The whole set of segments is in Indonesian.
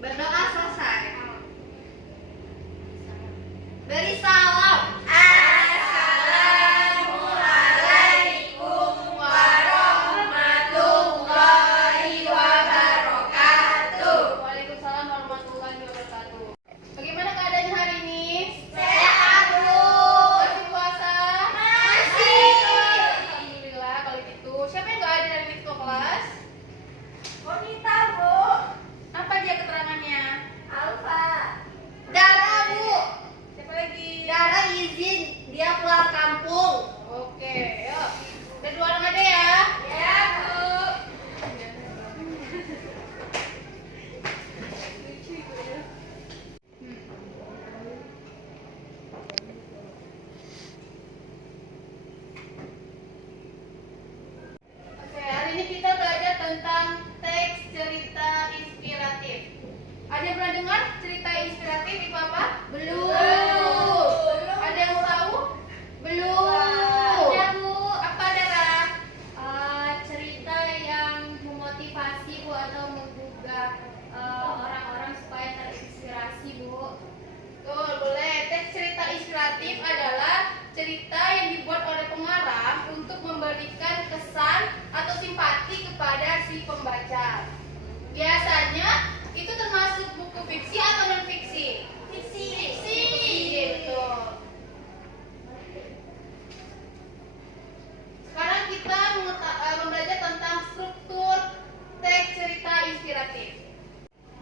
Berdoa selesai. Beri salam. Assalamualaikum warahmatullahi wabarakatuh. Waalaikumsalam warahmatullahi wabarakatuh. Bagaimana keadaannya hari ini? Sehat, Bu. Masih puasa? Masih. Alhamdulillah kalau gitu. Siapa yang nggak hadir hari ini ke kelas? Bonita, Bu. Apa dia keterangannya? Alfa. Dara, Bu. Siapa lagi? Dara izin dia pulang kampung. Oke, yuk. Kita dua orang aja ya. Ya, Bu. Oke, hari ini kita belajar tentang teks cerita inspiratif. Ada yang pernah dengar cerita inspiratif itu apa? Belum. Ada yang tahu? Belum. Ada, Bu. Apa, Dara? Cerita yang memotivasi, Bu, atau menggugah orang-orang supaya terinspirasi, Bu. Betul, boleh. Teks cerita inspiratif adalah cerita yang dibuat oleh pengarang untuk memberikan kesan atau simpati kepada si pembaca. Biasanya itu termasuk buku fiksi atau non fiksi? Fiksi. Fiksi, betul. Sekarang kita belajar tentang struktur teks cerita inspiratif.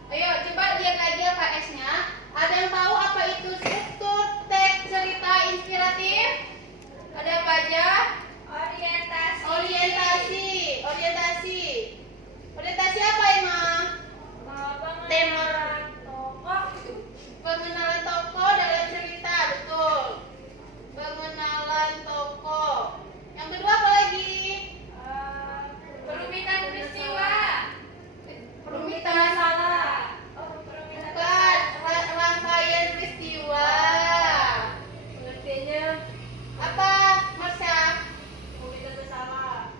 Ayo, coba lihat lagi LKS-nya. Ada yang tahu apa itu struktur teks cerita inspiratif? Ada apa aja? Orientasi. Orientasi apa, Emang? Tema tokoh. Pengenalan tokoh dalam cerita, betul. Pengenalan tokoh. Yang kedua apa lagi? Perumitan peristiwa. Perumitan masalah. Oh, perumitan bukan rangkaian peristiwa. pengertiannya Apa, Marsha? perumitan bersalah.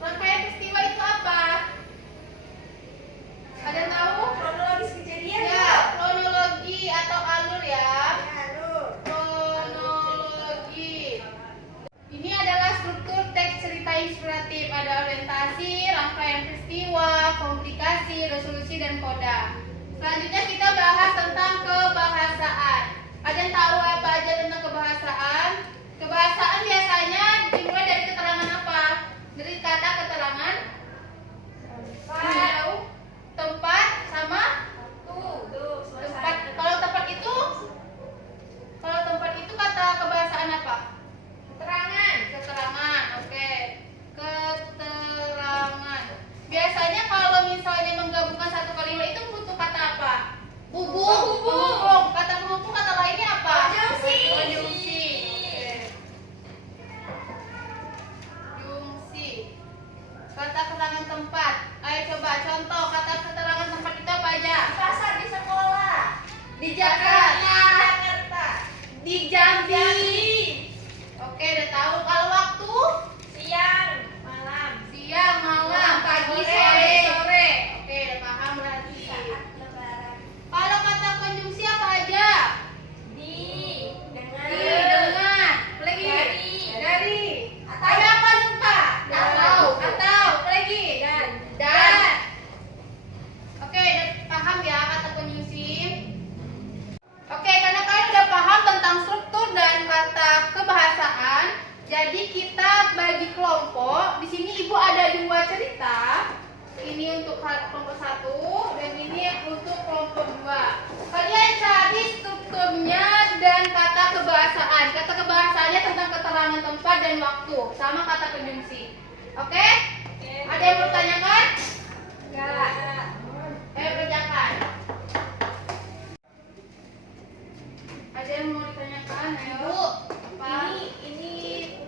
Rangkaian peristiwa itu apa? Ada yang tahu? Kronologis kejadian. Ya, kronologi atau alur ya. Alur. Kronologi. Ini adalah struktur teks cerita inspiratif. Ada orientasi, rangkaian peristiwa, komplikasi, resolusi, dan koda. Selanjutnya kita bahas tentang kebahasaan. Ada yang tahu apa aja tentang kebahasaan? Kebahasaan biasanya dimulai dari keterangan apa? Dari kata keterangan tahu, tempat, sama tempat. Kalau tempat itu kata kebahasaan apa? Keterangan. Oke. Keterangan. Biasanya kalau misalnya menggabungkan satu kalimat itu butuh kata apa? Penghubung. Kata penghubung kata lainnya apa? Konjungsi. Oke. Jungsi. Kata keterangan tempat. Ayo coba contoh kata keterangan tempat itu apa aja? Pasar, di sekolah. Di Jakarta. Di Jambi. Oke, udah tahu. Kalau waktu? Siang, malam. Siang, malam, pagi, Sore. sore. Oke, udah paham berarti. Saat lebaran. Kalau kata konjungsi apa aja? Dengan. Dengan. Apa lagi? Dari. Atau. Ada apa lupa? Atau. Apa lagi? Dan. Oke, udah paham ya kata konjungsi? Oke, karena kalian udah paham tentang struktur dan kata kebahasaan, jadi kita bagi kelompok. Di sini Ibu ada 2 cerita. Ini untuk kelompok 1 dan ini untuk kelompok 2. Kalian cari strukturnya dan kata kebahasaan. Kata kebahasaannya tentang keterangan tempat dan waktu, sama kata konjungsi. Oke? Ada yang mau tanyakan? Enggak. Ayo kerjakan. Ada yang mau ditanyakan? Ayo. Bu, Apa? ini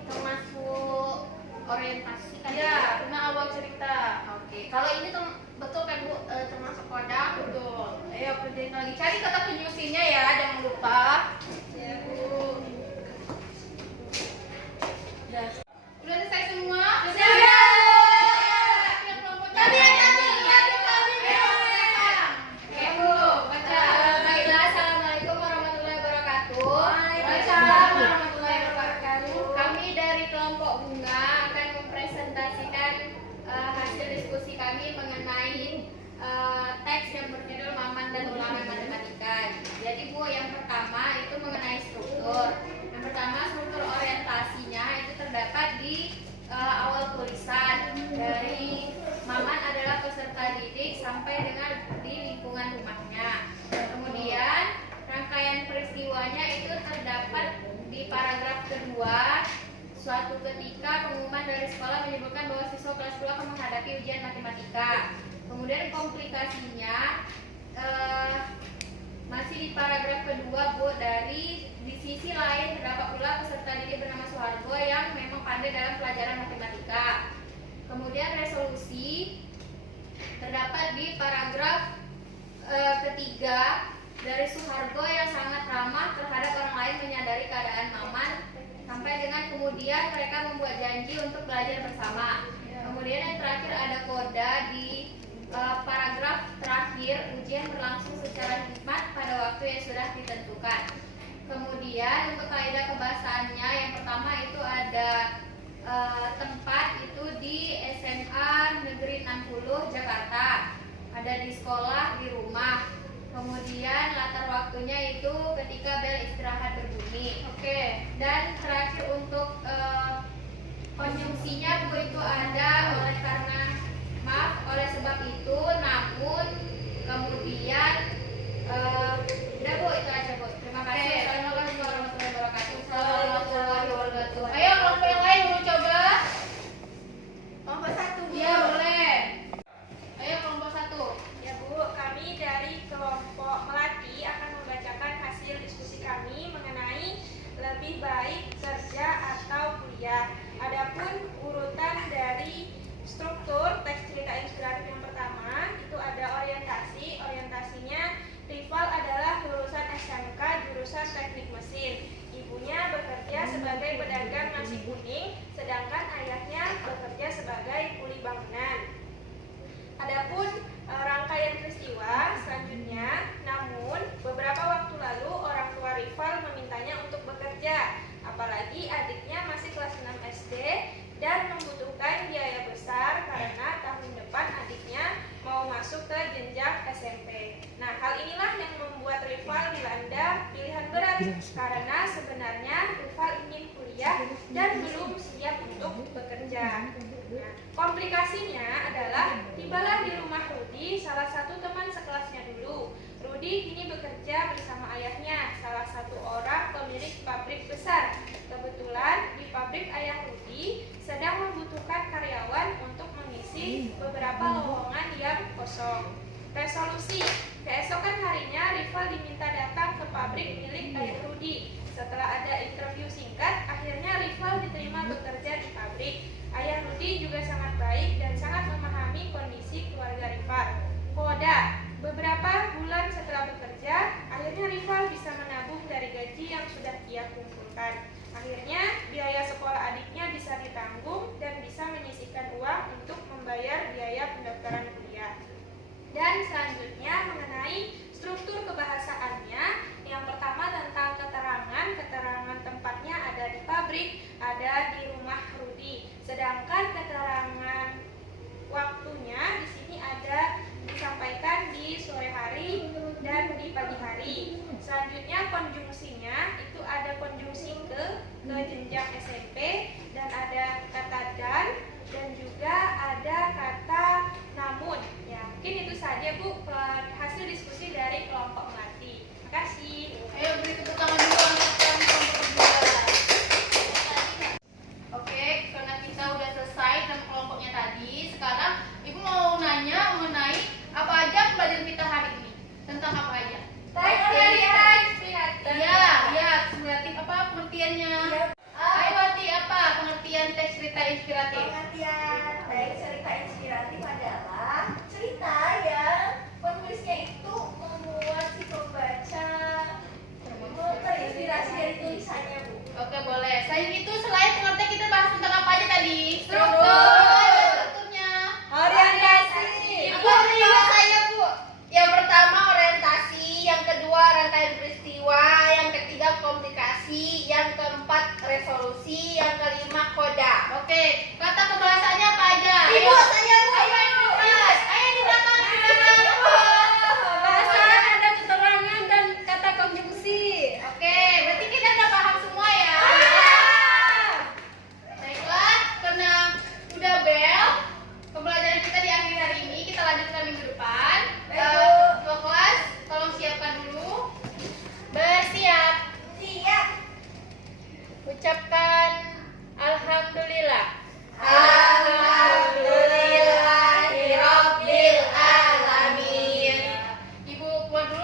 termasuk orientasi kan? Ya, karena awal cerita. Oke. Kalau ini betul kan, Bu, termasuk koda? Betul. Ayo kerjain lagi. Cari kata konjungsinya ya, jangan lupa. Ya, Bu. Udah selesai semua? Sudah. Yang kelompok tapi. Ayo, Suatu ketika pengumuman dari sekolah menyebutkan bahwa siswa kelas 10 akan menghadapi ujian matematika. Kemudian komplikasinya masih di paragraf kedua, Bu. Di sisi lain terdapat pula peserta didik bernama Soeharto yang memang pandai dalam pelajaran matematika. Kemudian resolusi terdapat di paragraf ketiga, dari Soeharto yang sangat ramah terhadap orang lain, menyadari keadaan Maman, sampai dengan kemudian mereka membuat janji untuk belajar bersama. Kemudian yang terakhir ada koda di paragraf terakhir, ujian berlangsung secara hikmat pada waktu yang sudah ditentukan. Kemudian untuk kaidah kebahasaannya, yang pertama itu ada tempat itu di SMA Negeri 60 Jakarta, ada di sekolah, di rumah. Kemudian latar waktunya itu ketika bel istirahat berbunyi. Oke. Dan terakhir untuk konjungsinya, Bu, itu ada oleh karena, maaf, oleh sebab itu, namun, kemudian udah, Bu, itu aja, Bu. Terima kasih. Assalamualaikum warahmatullahi wabarakatuh. Warahmatullahi wabarakatuh. Ayo kelompok yang lain mau coba. Kelompok 1, Bu. Iya, boleh. Ayo kelompok 1. Ya Bu, kami dari kelompok Melati akan membacakan hasil diskusi kami mengenai lebih baik kerja atau kuliah. Adapun urutan dari struktur teks cerita inspiratif yang pertama itu ada orientasi. Orientasinya, Rival adalah lulusan SMK jurusan teknik mesin. Ibunya bekerja sebagai pedagang nasi kuning, sedangkan ayahnya bekerja sebagai kuli bangunan. Adapun rangkaian peristiwa selanjutnya, namun beberapa waktu lalu orang tua Rival memintanya untuk bekerja, apalagi adiknya masih kelas 6 SD dan membutuhkan biaya besar karena tahun depan adiknya mau masuk ke jenjang SMP. Nah, hal inilah yang membuat Rival dilanda pilihan berat karena sebenarnya Rival ingin kuliah dan belum siap untuk bekerja. Nah, komplikasinya adalah tibalah di rumah Rudi salah satu teman sekelasnya dulu. Rudi kini bekerja bersama ayahnya, salah satu orang pemilik pabrik besar. Kebetulan di pabrik ayah Rudi sedang membutuhkan karyawan untuk mengisi beberapa lowongan yang kosong. Resolusi, keesokan harinya Rival diminta datang ke pabrik milik ayah Rudi. Setelah ada interview singkat, akhirnya Rival diterima bekerja di pabrik. Ayah Rudi juga sangat baik dan sangat memahami kondisi keluarga Rival. Koda, beberapa bulan setelah bekerja, akhirnya Rival bisa menabung dari gaji yang sudah ia kumpulkan. Akhirnya biaya sekolah adiknya bisa ditanggung dan bisa menyisihkan uang untuk membayar biaya pendaftaran kuliah. Dan selanjutnya mengenai struktur kebahasaannya, yang pertama tentang keterangan tempatnya ada di pabrik, ada di rumah Rudi. Sedangkan keterangan waktunya di sini ada disampaikan di sore hari dan di pagi hari. Selanjutnya konjungsinya itu ada konjungsi ke jenjang SMP dan ada kata dan juga ada kata namun. Ya, mungkin itu saja Bu hasil diskusi dari kelompok Melati. Terima kasih. Ayo beri tepuk tangan dulu untuk kelompok kedua. Oke, karena kita udah selesai dengan kelompoknya tadi, sekarang Ibu mau nanya mengenai apa aja pelajaran kita hari ini. Tentang apa aja? Inspiratif. Iya, inspiratif apa pengertiannya? Ayo Wati, apa pengertian teks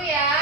ya.